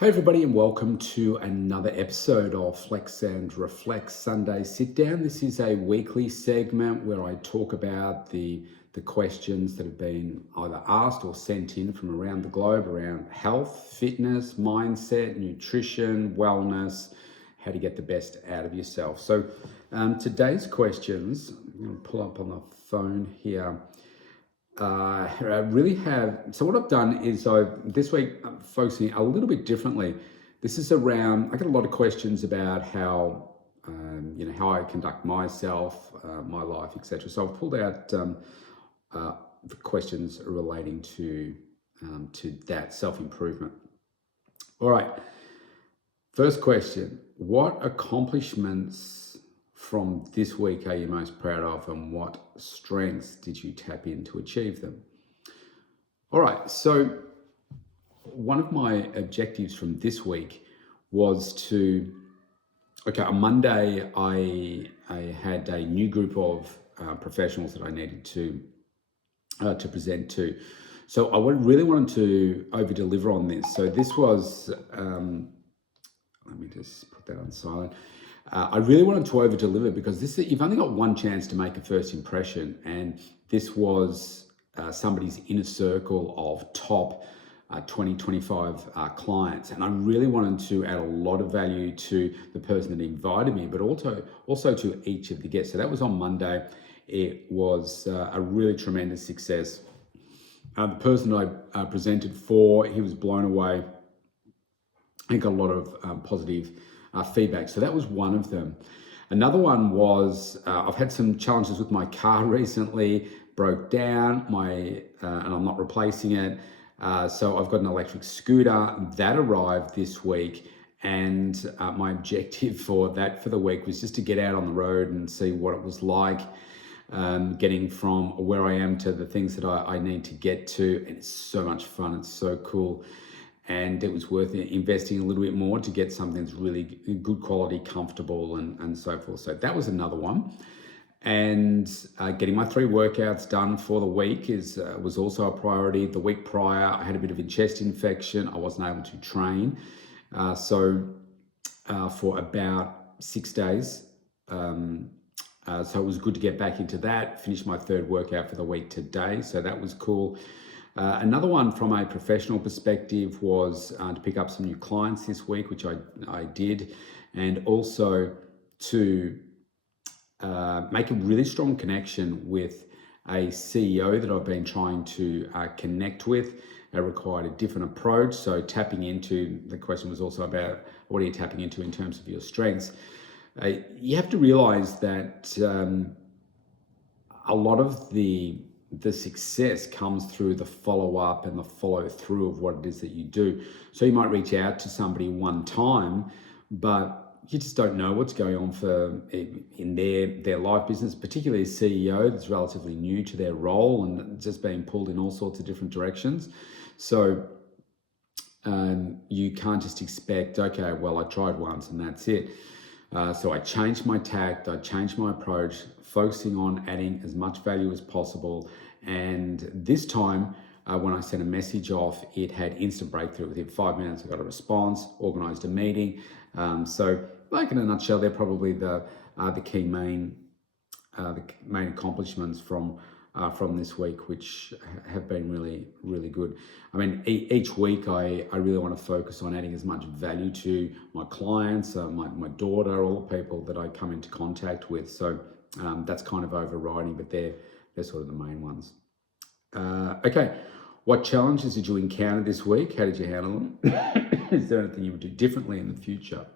Hey everybody, and welcome to another episode of Flex and Reflex Sunday Sit Down. This is a weekly segment where I talk about the questions that have been either asked or sent in from around the globe around health, fitness, mindset, nutrition, wellness, how to get the best out of yourself. So today's questions, I'm going to pull up on the phone here. I really have. So what I've done is this week I'm focusing a little bit differently. This is around. I get a lot of questions about how how I conduct myself, my life, etc. So I've pulled out the questions relating to that self improvement. All right. First question: what accomplishments from this week are you most proud of, and what strengths did you tap in to achieve them? All right, so one of my objectives from this week was on Monday, I had a new group of professionals that I needed to present to. So really wanted to over deliver on this. So this was, let me just put that on silent. I really wanted to over deliver because you've only got one chance to make a first impression, and this was somebody's inner circle of top 2025 clients, and I really wanted to add a lot of value to the person that invited me, but also to each of the guests. So that was on Monday. It was a really tremendous success. The person I presented for, he was blown away. I got a lot of positive feedback. So that was one of them. Another one was I've had some challenges with my car recently, broke down, and I'm not replacing it. So I've got an electric scooter that arrived this week. And my objective for the week was just to get out on the road and see what it was like, getting from where I am to the things that I need to get to. And it's so much fun. It's so cool. And it was worth investing a little bit more to get something that's really good quality, comfortable, and so forth. So that was another one. And getting my 3 workouts done for the week was also a priority. The week prior, I had a bit of a chest infection. I wasn't able to train. So for about 6 days. So it was good to get back into that. Finished my 3rd workout for the week today. So that was cool. Another one from a professional perspective was to pick up some new clients this week, which I did, and also to make a really strong connection with a CEO that I've been trying to connect with. It required a different approach. So the question was also about what are you tapping into in terms of your strengths. You have to realize that a lot of the success comes through the follow-up and the follow-through of what it is that you do. So you might reach out to somebody one time, but you just don't know what's going on in their life business, particularly a CEO that's relatively new to their role and just being pulled in all sorts of different directions. So you can't just expect, okay, well, I tried once and that's it. So I changed my tact, I changed my approach, focusing on adding as much value as possible. And this time, when I sent a message off, it had instant breakthrough. Within 5 minutes, I got a response, organized a meeting. So like in a nutshell, they're probably the key main accomplishments from this week, which have been really, really good. I mean, each week I really want to focus on adding as much value to my clients, my daughter, all the people that I come into contact with. So that's kind of overriding, but they're sort of the main ones. Okay, what challenges did you encounter this week? How did you handle them? Is there anything you would do differently in the future?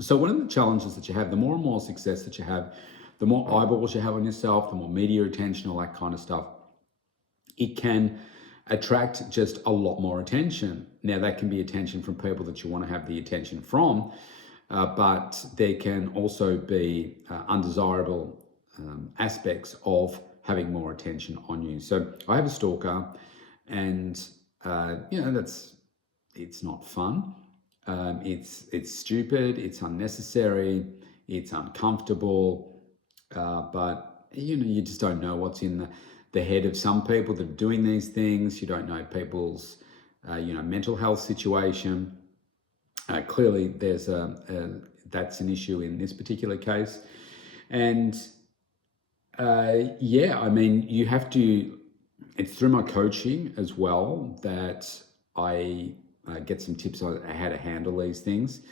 So one of the challenges that you have, the more and more success that you have, the more eyeballs you have on yourself, the more media attention, all that kind of stuff, it can attract just a lot more attention. Now, that can be attention from people that you want to have the attention from, but there can also be undesirable aspects of having more attention on you. So I have a stalker, and it's not fun. It's stupid. It's unnecessary. It's uncomfortable. But you just don't know what's in the head of some people that are doing these things. You don't know people's mental health situation. Clearly, that's an issue in this particular case. And I mean, you have to, it's through my coaching as well that I get some tips on how to handle these things.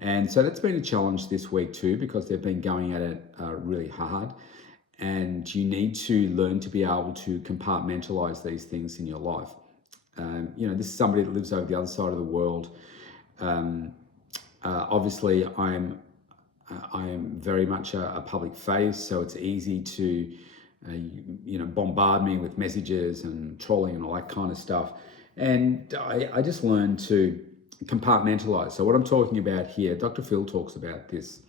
And so that's been a challenge this week too, because they've been going at it really hard. And you need to learn to be able to compartmentalize these things in your life. This is somebody that lives over the other side of the world. Obviously, I am very much a public face, so it's easy to, bombard me with messages and trolling and all that kind of stuff. And I just learned to compartmentalize. So what I'm talking about here, Dr. Phil talks about this,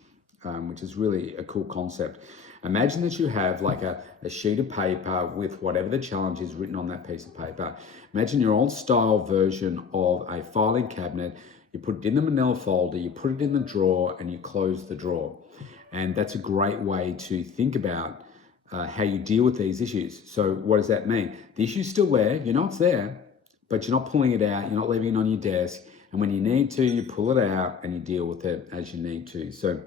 which is really a cool concept. Imagine that you have like a sheet of paper with whatever the challenge is written on that piece of paper. Imagine your old style version of a filing cabinet. You put it in the manila folder, you put it in the drawer, and you close the drawer. And that's a great way to think about how you deal with these issues. So what does that mean? The issue's still there, you know it's there, but you're not pulling it out, you're not leaving it on your desk. And when you need to, you pull it out and you deal with it as you need to. So,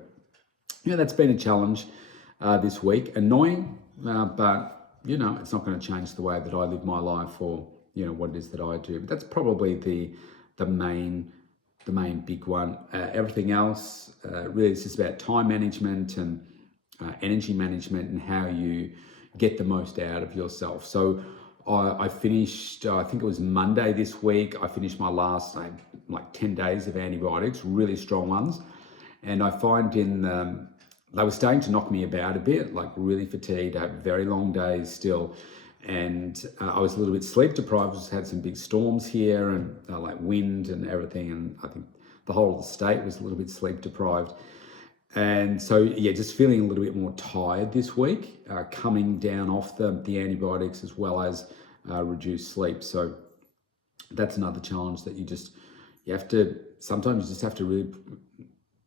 that's been a challenge this week. Annoying, but, it's not going to change the way that I live my life or, what it is that I do. But that's probably the main big one. Everything else really is just about time management and energy management and how you get the most out of yourself. So I finished, I think it was Monday this week, I finished my last 10 days of antibiotics, really strong ones. And I find they were starting to knock me about a bit, like really fatigued. I had very long days still. And I was a little bit sleep deprived. Just had some big storms here and like wind and everything. And I think the whole of the state was a little bit sleep deprived. And so, just feeling a little bit more tired this week, coming down off the antibiotics as well as reduced sleep. So that's another challenge that sometimes you just have to really,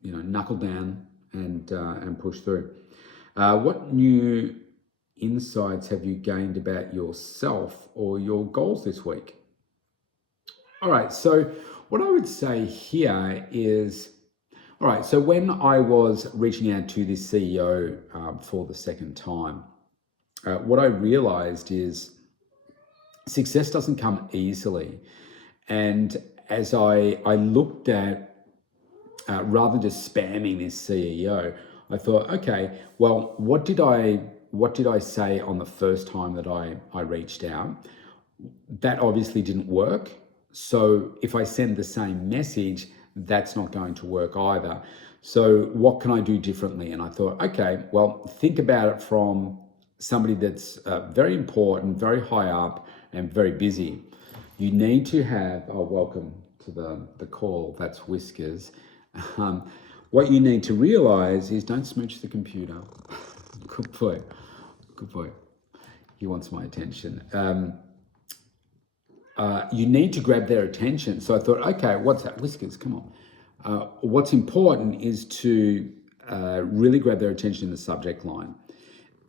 knuckle down and push through. What new insights have you gained about yourself or your goals this week? All right, so what I would say here is, all right, so when I was reaching out to this CEO for the second time, what I realized is success doesn't come easily. And as I looked at, rather than just spamming this CEO, I thought, okay, well, what did I say on the first time that I reached out? That obviously didn't work. So if I send the same message, that's not going to work either. So what can I do differently? And I thought, okay, well, think about it from somebody that's very important, very high up, and very busy. You need to have, welcome to the call, that's Whiskers. What you need to realize is don't smooch the computer. Good boy. He wants my attention. You need to grab their attention. So I thought, okay, what's that? Whiskers, come on. What's important is to really grab their attention in the subject line.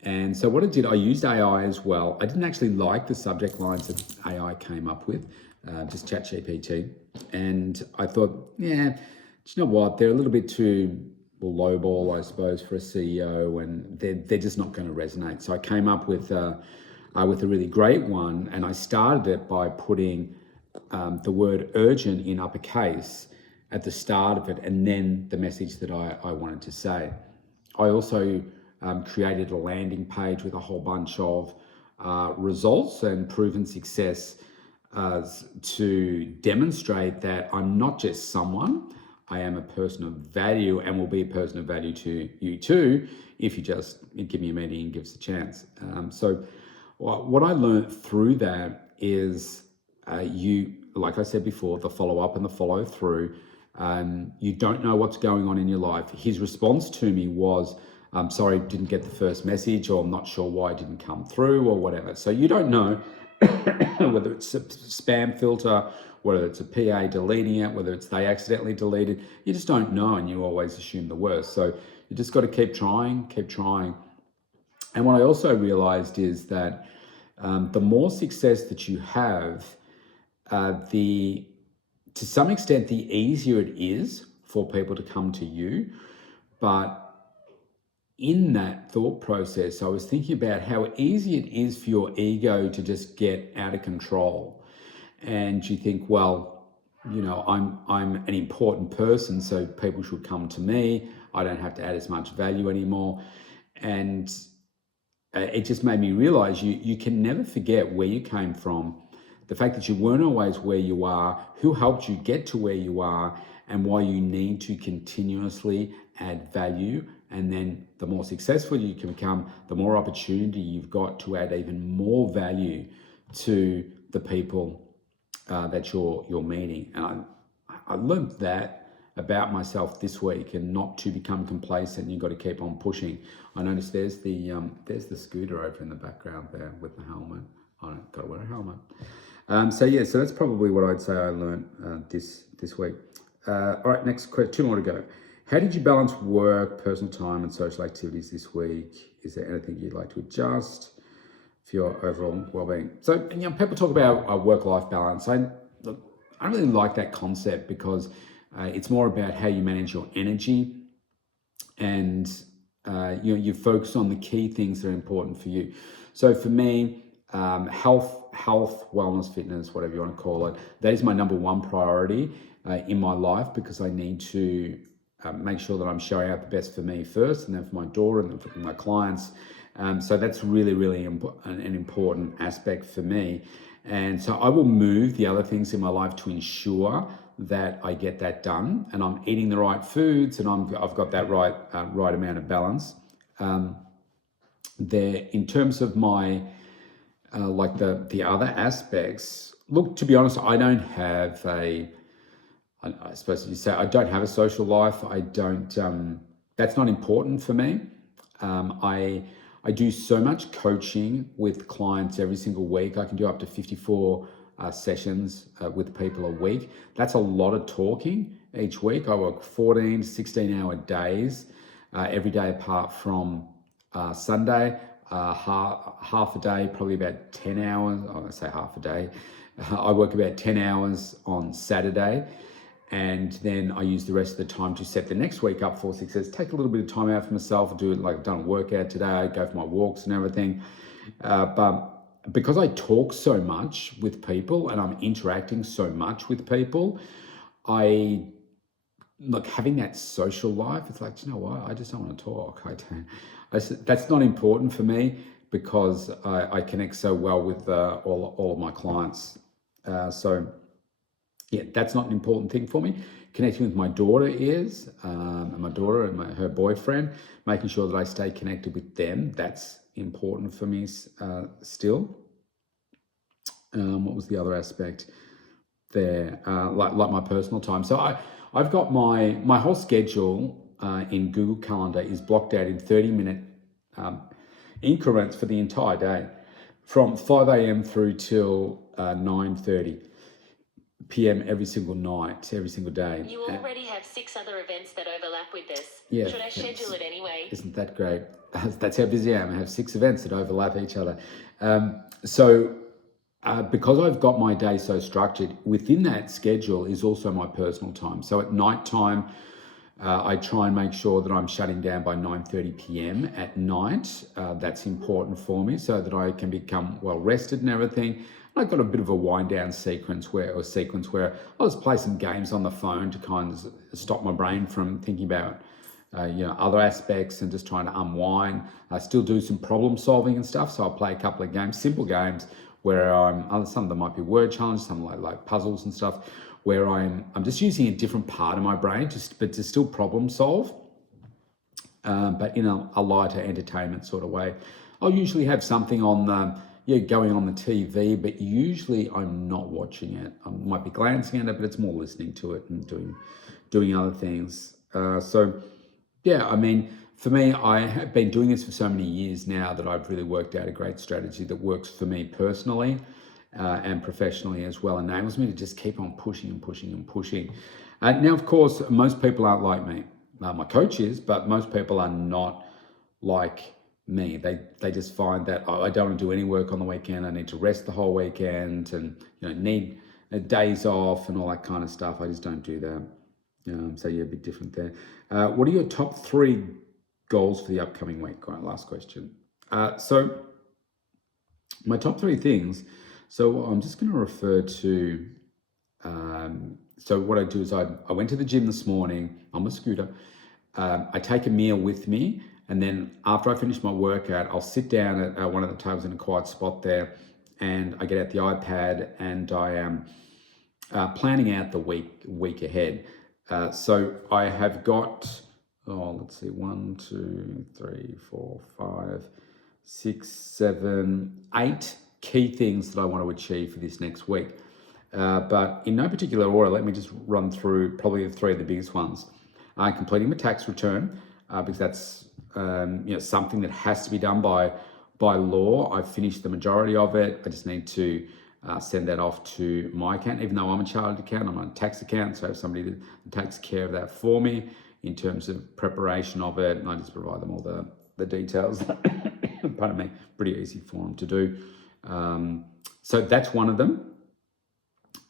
And so what I did, I used AI as well. I didn't actually like the subject lines that AI came up with, just ChatGPT. And I thought, you know what? They're a little bit too lowball, I suppose, for a CEO, and they're just not going to resonate. So I came up with a really great one, and I started it by putting the word urgent in uppercase at the start of it, and then the message that I wanted to say. I also created a landing page with a whole bunch of results and proven success to demonstrate that I'm not just someone, I am a person of value and will be a person of value to you too, if you just give me a meeting and give us a chance. So what I learned through that is like I said before, the follow up and the follow through. You don't know what's going on in your life. His response to me was, I'm sorry, didn't get the first message, or I'm not sure why it didn't come through, or whatever. So you don't know whether it's a spam filter, whether it's a PA deleting it, whether it's they accidentally deleted. You just don't know, and you always assume the worst. So you just got to keep trying. And what I also realized is that the more success that you have, to some extent, the easier it is for people to come to you. But in that thought process, I was thinking about how easy it is for your ego to just get out of control. And you think, well, I'm an important person, so people should come to me. I don't have to add as much value anymore. And it just made me realize you can never forget where you came from, the fact that you weren't always where you are, who helped you get to where you are, and why you need to continuously add value. And then the more successful you can become, the more opportunity you've got to add even more value to the people that you're meeting. And I learned that about myself this week, and not to become complacent. You've got to keep on pushing. I noticed there's the scooter over in the background there with the helmet. I don't got to wear a helmet. So that's probably what I'd say I learned this week. All right, next question. 2 more to go. How did you balance work, personal time, and social activities this week? Is there anything you'd like to adjust for your overall well-being? So, people talk about work-life balance. I really like that concept because it's more about how you manage your energy, and you focus on the key things that are important for you. So for me, health, wellness, fitness, whatever you want to call it, that is my number one priority in my life, because I need to make sure that I'm showing up the best for me first, and then for my daughter, and then for my clients. So that's really, really an important aspect for me. And so I will move the other things in my life to ensure that I get that done, and I'm eating the right foods, and I've got that right amount of balance. There, in terms of my like the other aspects, look, to be honest, I don't have I suppose you say I don't have a social life. I don't. That's not important for me. I do so much coaching with clients every single week. I can do up to 54 sessions with people a week. That's a lot of talking each week. I work 14 to 16-hour days every day apart from Sunday. Half a day, probably about 10 hours. I say half a day. I work about 10 hours on Saturday. And then I use the rest of the time to set the next week up for success. Take a little bit of time out for myself, do it like I've done a workout today, go for my walks and everything. But because I talk so much with people and I'm interacting so much with people, having that social life, it's like, you know what? I just don't want to talk. That's not important for me, because I connect so well with all of my clients. Yeah, that's not an important thing for me. Connecting with my daughter is, and my daughter and her boyfriend, making sure that I stay connected with them. That's important for me still. What was the other aspect there? Like my personal time. So I've got my whole schedule in Google Calendar is blocked out in 30-minute increments for the entire day, from 5 a.m. through till 9:30 p.m. every single night, every single day. You already have 6 other events that overlap with this. Yeah, Should I schedule it anyway? Isn't that great? That's how busy I am. I have 6 events that overlap each other. Because I've got my day so structured, within that schedule is also my personal time. So at night time, I try and make sure that I'm shutting down by 9:30 p.m. at night. That's important for me so that I can become well rested and everything. I've got a bit of a wind down sequence where I'll just play some games on the phone to kind of stop my brain from thinking about other aspects, and just trying to unwind. I still do some problem solving and stuff, so I'll play a couple of games, simple games, where some of them might be word challenges, some like puzzles and stuff, where I'm just using a different part of my brain but to still problem solve, but in a lighter entertainment sort of way. I'll usually have something on going on the TV, but usually I'm not watching it. I might be glancing at it, but it's more listening to it and doing other things. For me, I have been doing this for so many years now that I've really worked out a great strategy that works for me personally and professionally as well. Enables me to just keep on pushing and pushing and pushing. Now, of course, most people aren't like me. My coach is, but most people are not like me. They just find that I don't want to do any work on the weekend. I need to rest the whole weekend, and need days off and all that kind of stuff. I just don't do that. So yeah, a bit different there. What are your top 3 goals for the upcoming week? All right, last question. So my top 3 things. So I'm just going to refer to. So what I do is I went to the gym this morning on my scooter. I take a meal with me, and then after I finish my workout, I'll sit down at one of the tables in a quiet spot there, and I get out the iPad and I am planning out the week ahead. So I have got, let's see, 1, 2, 3, 4, 5, 6, 7, 8 key things that I want to achieve for this next week. But in no particular order, let me just run through probably the 3 of the biggest ones. Completing my tax return, because that's something that has to be done by law. I've finished the majority of it. I just need to send that off to my account, even though I'm a chartered accountant, I'm on a tax account, so I have somebody that takes care of that for me in terms of preparation of it, and I just provide them all the details. Pardon me, pretty easy for them to do. So that's one of them.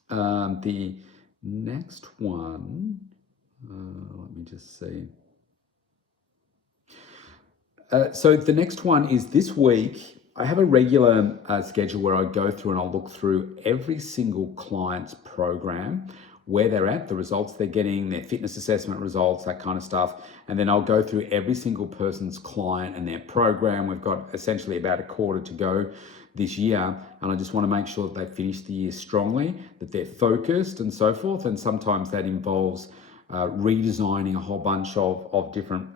The next one, let me just see. So the next one is this week. I have a regular schedule where I go through and I'll look through every single client's program, where they're at, the results they're getting, their fitness assessment results, that kind of stuff. And then I'll go through every single person's client and their program. We've got essentially about a quarter to go this year, and I just want to make sure that they finish the year strongly, that they're focused and so forth. And sometimes that involves redesigning a whole bunch of different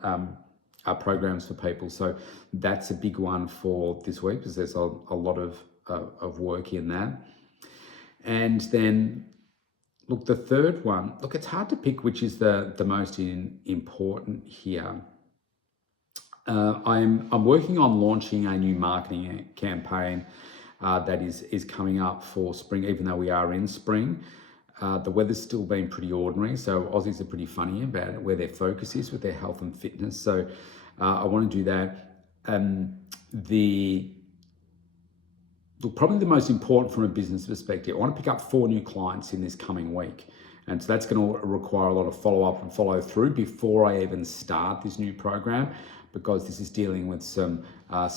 programs for people. So that's a big one for this week, because there's a lot of work in that. And then, look, the third one, look, it's hard to pick which is the most important here. I'm working on launching a new marketing campaign that is coming up for spring, even though we are in spring. The weather's still been pretty ordinary, so Aussies are pretty funny about where their focus is with their health and fitness. So I want to do that. Probably the most important from a business perspective, I want to pick up 4 new clients in this coming week. And so that's going to require a lot of follow-up and follow-through before I even start this new program, because this is dealing with some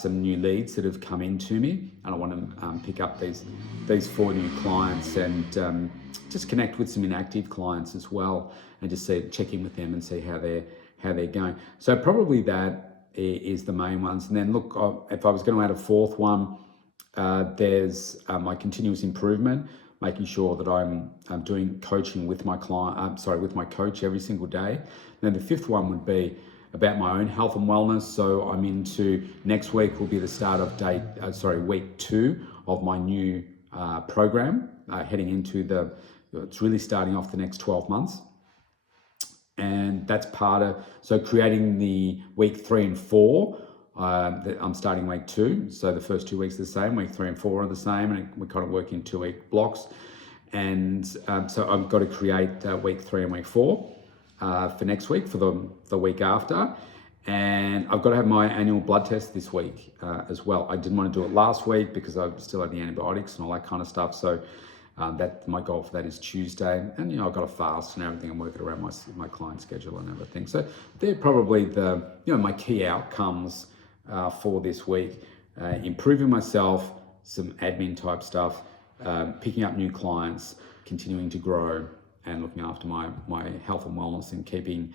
new leads that have come into me, and I want to pick up these 4 new clients and just connect with some inactive clients as well, and just check in with them and see how they're going. So probably that is the main ones. And then look, if I was going to add a 4th one, there's my continuous improvement, making sure that I'm doing coaching with my with my coach every single day. And then the 5th one would be about my own health and wellness. So I'm into, next week will be the start of week 2 of my new program, heading into it's really starting off the next 12 months. And that's part of, so creating the week 3 and 4, I'm starting week 2. So the first 2 weeks are the same, week 3 and 4 are the same, and we kind of work in 2-week blocks. And so I've got to create week 3 and week 4 for next week, for the week after. And I've got to have my annual blood test this week as well. I didn't want to do it last week because I still had the antibiotics and all that kind of stuff. So that my goal for that is Tuesday. And I've got to fast and everything. I'm working around my client schedule and everything. So they're probably my key outcomes for this week. Improving myself, some admin type stuff, picking up new clients, continuing to grow, and looking after my health and wellness, and keeping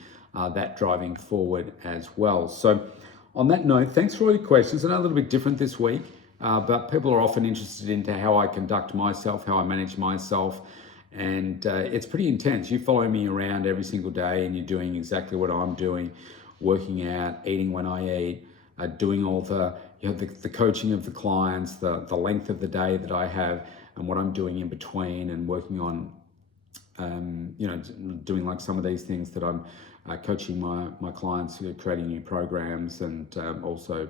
that driving forward as well. So on that note, thanks for all your questions. I know a little bit different this week, but people are often interested into how I conduct myself, how I manage myself, and it's pretty intense. You follow me around every single day and you're doing exactly what I'm doing, working out, eating when I eat, doing all the coaching of the clients, the length of the day that I have, and what I'm doing in between, and working on doing like some of these things that I'm coaching my clients who are creating new programs, and also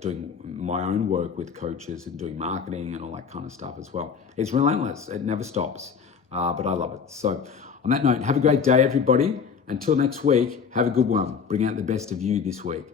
doing my own work with coaches and doing marketing and all that kind of stuff as well. It's relentless. It never stops, but I love it. So on that note, have a great day, everybody. Until next week, have a good one. Bring out the best of you this week.